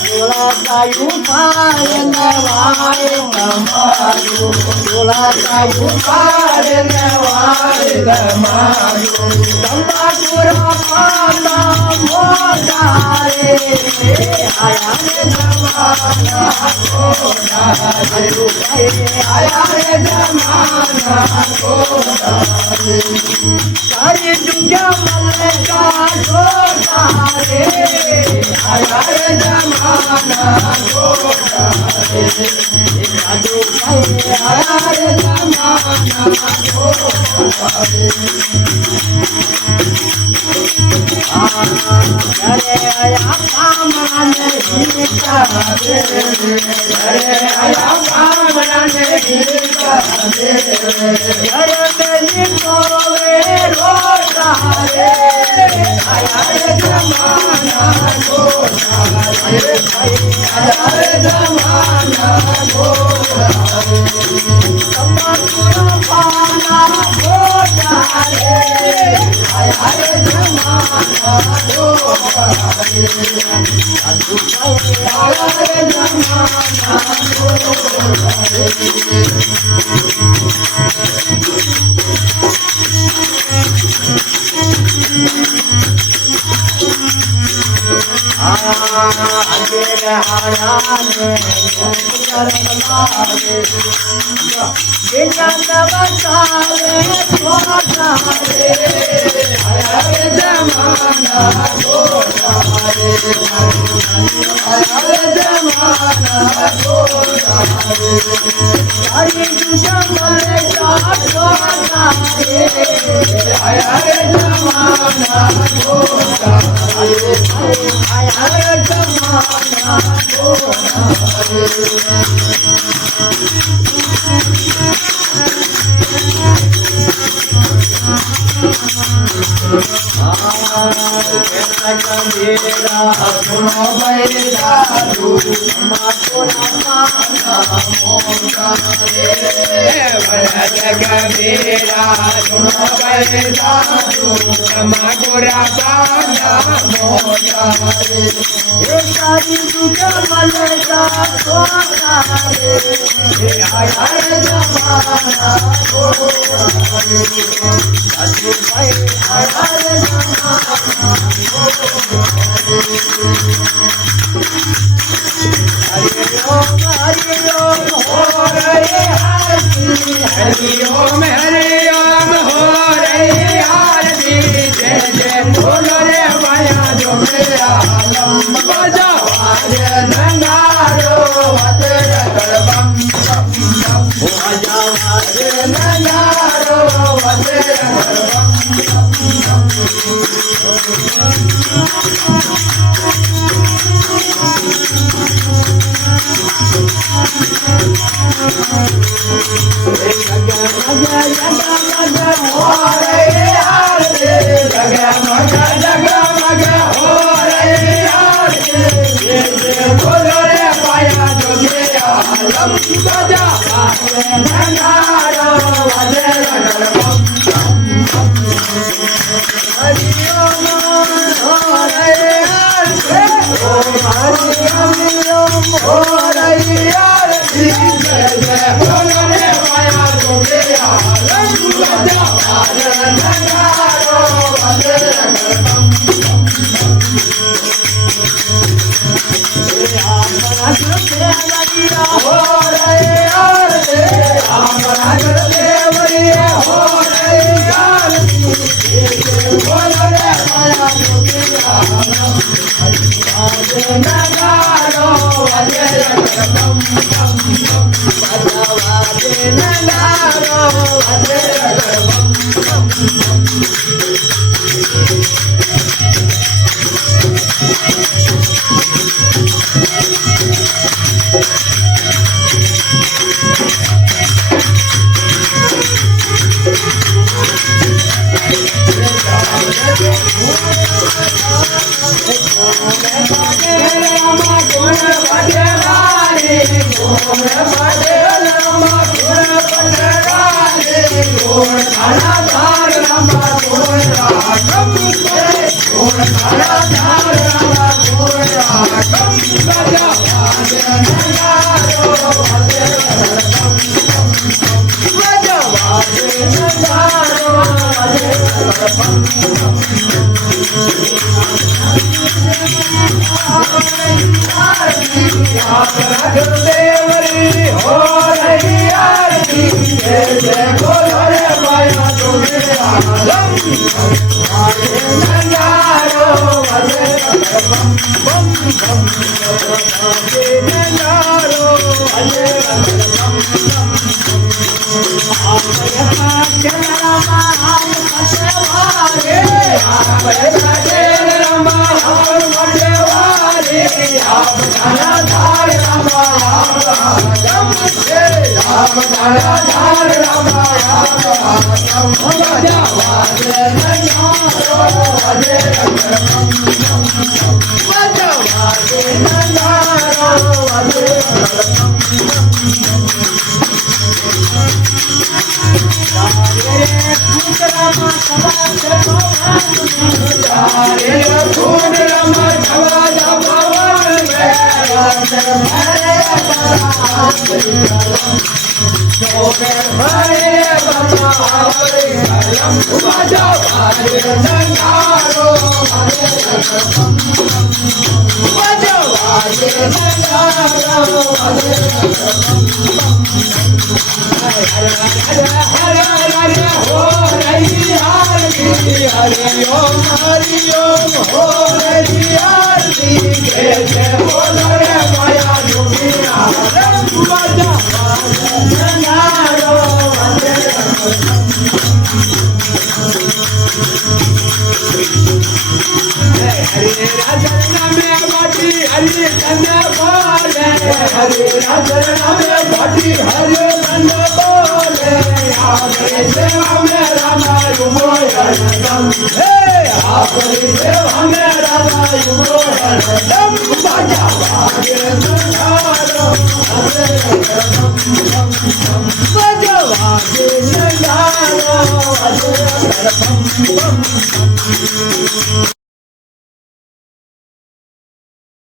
तुळसायु पायन वायन मारू तुळसायु पायन वायन मारू तंबाखूर पाना मोठा रे आया रे जमाना मोठा रे आया रे जमाना मोठा रे सारी दुनिया मले का छोटा रे आया रे जमाना छोटा रे जादू आया रे जमाना छोटा रे अरे आया कामना नहीं करे अरे आया कामना नहीं करे अरे मेरी कोवे रोता रे आया रे जमाना रोता रे आया रे जमाना रोता रे तंबाकू पाना रोता रे आया रे जमाना रोता रे जादू आया रे जमाना रोता रे Come देवरी हो रही आरती जय जय बोलो रे माया तुम्हें आलम नंगारो अरे बम बम बम नंगारो अरे बम आप चला हम पशवारे आप चला हम पशवारे आप गाना धार रामा आप गाना धार रामा हम बजावाज नगारो अरे बजावाज नगारो अरे हरि ओम हो रही आरती जय जय बोलो रे माया दुनिया बजा नगारो हरे राजन में बाटी हरि तन बोले हरे राजन में बाटी हरि तन बोले आपरे सेवा में रामा युगो हरदम हे आपरे सेवा में रामा युगो हरदम बजा बाजे नगारो बजा बाजे नगारो